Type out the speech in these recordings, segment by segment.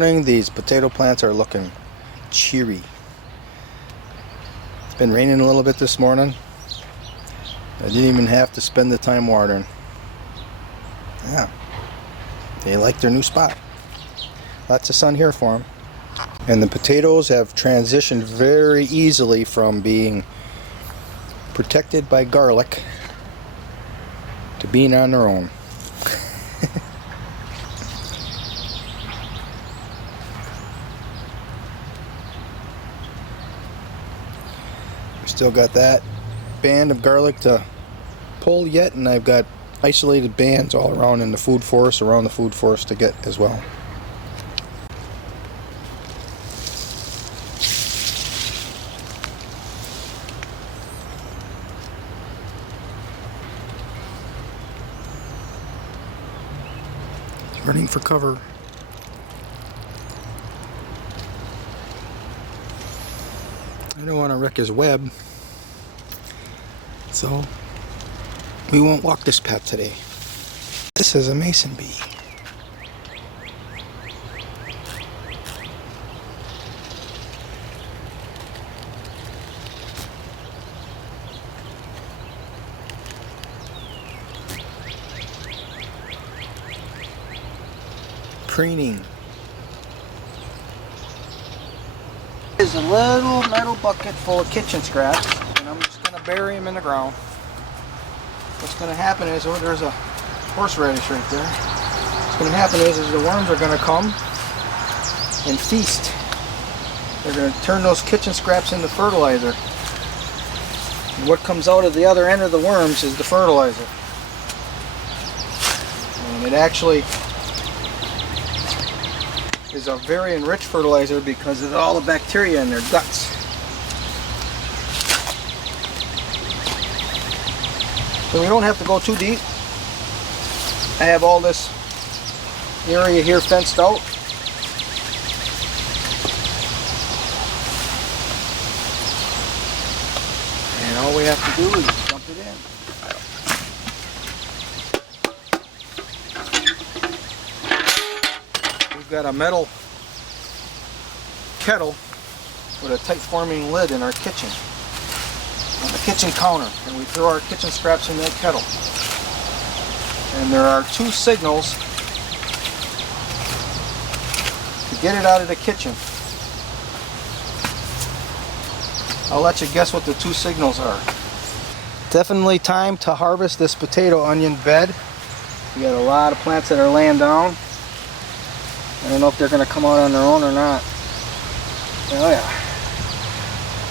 morning, these potato plants are looking cheery. It's been raining a little bit this morning. I didn't even have to spend the time watering. Yeah, they like their new spot. Lots of sun here for them. And the potatoes have transitioned very easily from being protected by garlic to being on their own. We still got that band of garlic to pull yet, and I've got isolated bands all around in the food forest, around the food forest to get as well. Running for cover. I don't want to wreck his web, so we won't walk this path today. This is a mason bee. Preening. There's a little metal bucket full of kitchen scraps, and I'm just going to bury them in the ground. What's going to happen is, oh, there's a horseradish right there. What's going to happen is the worms are going to come and feast. They're going to turn those kitchen scraps into fertilizer. And what comes out of the other end of the worms is the fertilizer. And it actually is a very enriched fertilizer because of all the bacteria in their guts. So we don't have to go too deep. I have all this area here fenced out. And all we have to do is dump it in. Got a metal kettle with a tight forming lid in our kitchen, on the kitchen counter, and we throw our kitchen scraps in that kettle. And there are two signals to get it out of the kitchen. I'll let you guess what the two signals are. Definitely time to harvest this potato onion bed. We got a lot of plants that are laying down. I don't know if they're going to come out on their own or not. Oh yeah.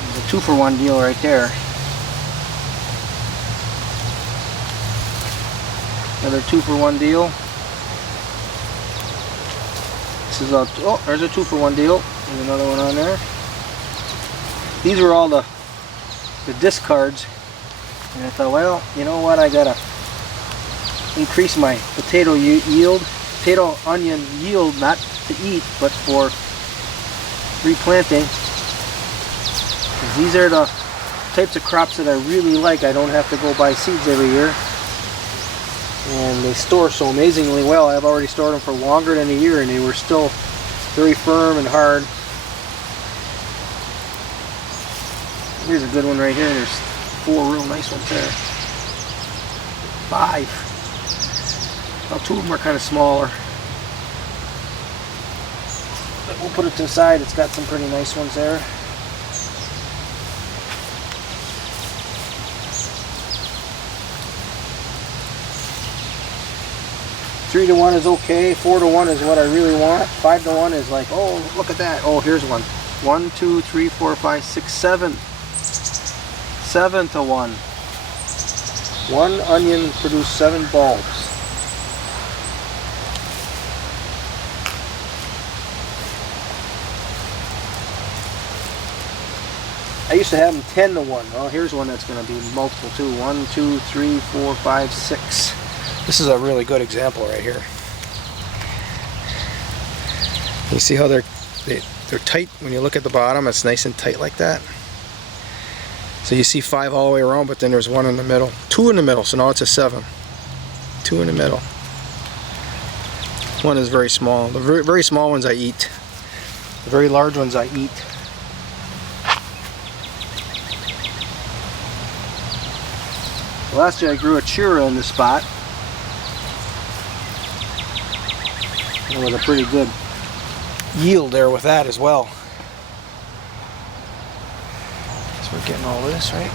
There's a 2-for-1 deal right there. Another 2-for-1 deal. This is a, oh, there's a 2-for-1 deal. There's another one on there. These were all the discards. And I thought, well, you know what, I gotta increase my potato yield. Potato onion yield, not to eat but for replanting, because these are the types of crops that I really like. I don't have to go buy seeds every year, and they store so amazingly well. I've already stored them for longer than a year and they were still very firm and hard. Here's a good one right here. There's 4 real nice ones there. 5. Well, 2 of them are kind of smaller. But we'll put it to the side. It's got some pretty nice ones there. Three to 1 is okay. 4 to 1 is what I really want. 5 to 1 is like, oh, look at that. Oh, here's one. 1, 2, 3, 4, 5, 6, 7. 7 to 1. One onion produced 7 bulbs. I used to have them 10 to 1. Well, here's one that's going to be multiple too. 1, 2, 3, 4, 5, 6. This is a really good example right here. You see how they're tight when you look at the bottom? It's nice and tight like that. So you see 5 all the way around, but then there's 1 in the middle. 2 in the middle, so now it's a 7. 2 in the middle. one is very small. The very small ones I eat. The very large ones I eat. Last year I grew a chira in this spot. There was a pretty good yield there with that as well. So we're getting all this, right? Yeah.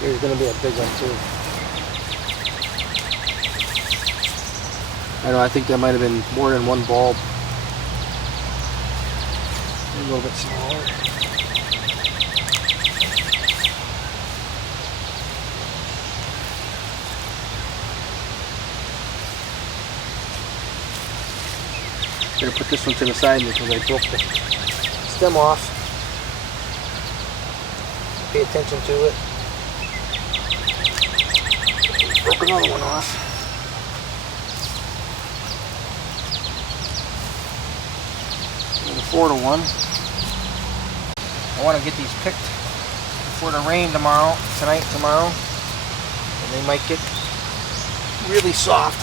Here's going to be a big one too. I know, I think there might have been more than one bulb. A little bit smaller. I'm gonna put this one to the side because I broke the stem off. Pay attention to it. Broke another one off. And a 4-to-1. I want to get these picked before the rain tomorrow, tomorrow. And they might get really soft.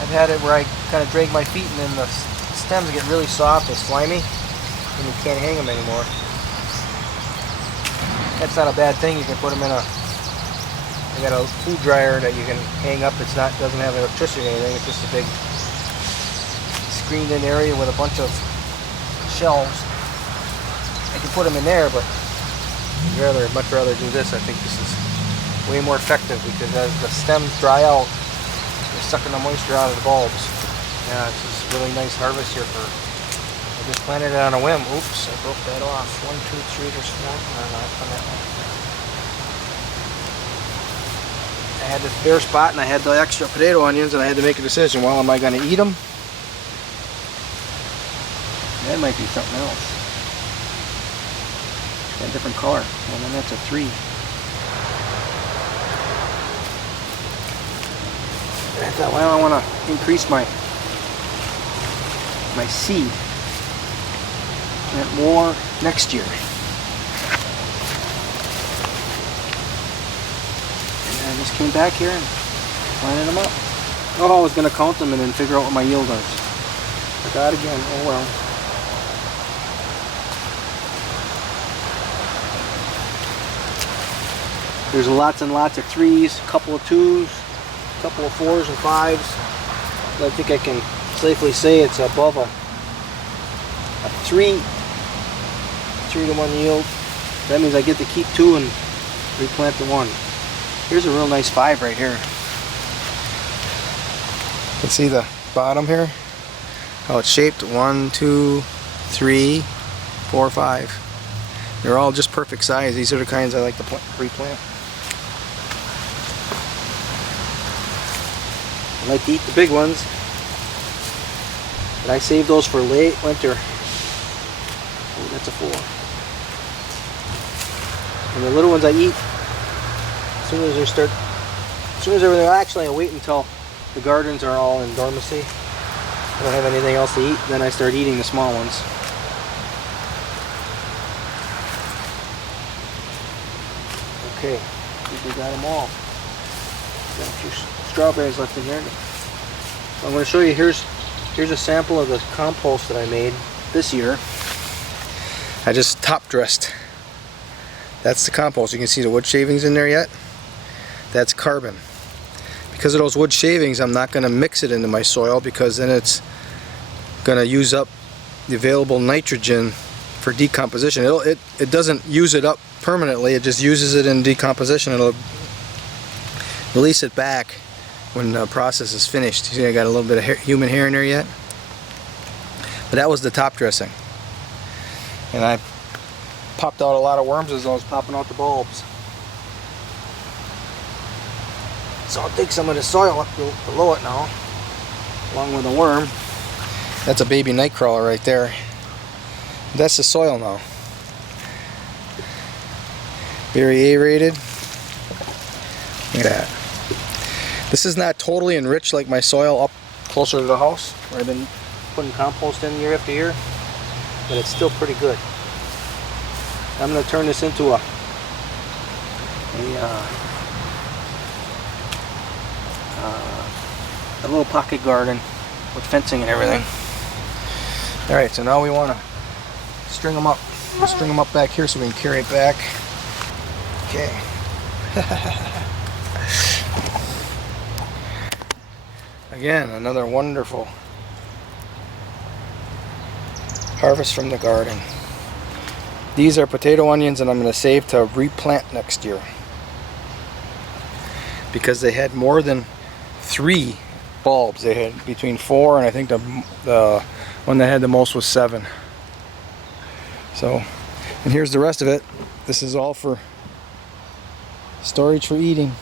I've had it where I kind of drag my feet and then the stems get really soft and slimy and you can't hang them anymore. That's not a bad thing. You can put them in I got a food dryer that you can hang up. Doesn't have electricity or anything. It's just a big screened in area with a bunch of shelves. I can put them in there, but I'd much rather do this. I think this is way more effective because as the stems dry out, they're sucking the moisture out of the bulbs. Yeah, it's just a really nice harvest here for. I just planted it on a whim. Oops, I broke that off. 1, 2, 3, there's 4. No, on that one. I had this bare spot and I had the extra potato onions and I had to make a decision. Well, am I going to eat them? That might be something else. A different color. Well, then that's a 3. I thought, well, I want to increase my seed. Plant more next year. And I just came back here and planted them up. Oh, I was going to count them and then figure out what my yield was. Forgot again. Oh well. There's lots and lots of 3s, a couple of 2s, a couple of 4s and 5s. I think I can safely say it's above a 3-to-1 yield. That means I get to keep 2 and replant the 1. Here's a real nice 5 right here. You can see the bottom here, how it's shaped. 1, 2, 3, 4, 5. They're all just perfect size. These are the kinds I like to replant. I like to eat the big ones, but I save those for late winter. Oh, that's a 4. And the little ones I eat as soon as everything. Actually, I wait until the gardens are all in dormancy. I don't have anything else to eat. Then I start eating the small ones. Okay, I think we got them all. Got a few strawberries left in here. So I'm going to show you, here's a sample of the compost that I made this year. I just top dressed. That's the compost. You can see the wood shavings in there yet. That's carbon. Because of those wood shavings, I'm not going to mix it into my soil because then it's going to use up the available nitrogen for decomposition. It doesn't use it up permanently. It just uses it in decomposition. It'll release it back when the process is finished. You see I got a little bit of human hair in there yet? But that was the top dressing. And I popped out a lot of worms as I was popping out the bulbs. So I'll dig some of the soil up below it now, along with the worm. That's a baby nightcrawler right there. That's the soil now. Very aerated. Look at that. This is not totally enriched like my soil up closer to the house, where I've been putting compost in year after year, but it's still pretty good. I'm going to turn this into a a little pocket garden with fencing and everything. All right, so now we want to string them up. We'll string them up back here so we can carry it back. Okay. Again, another wonderful harvest from the garden. These are potato onions that I'm going to save to replant next year, because they had more than 3 bulbs. They had between 4, and I think the one that had the most was 7. So, and here's the rest of it. This is all for storage for eating.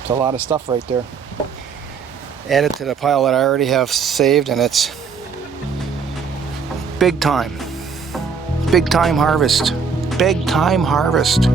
It's a lot of stuff right there. Added to the pile that I already have saved, and it's big time. Big time harvest. Big time harvest.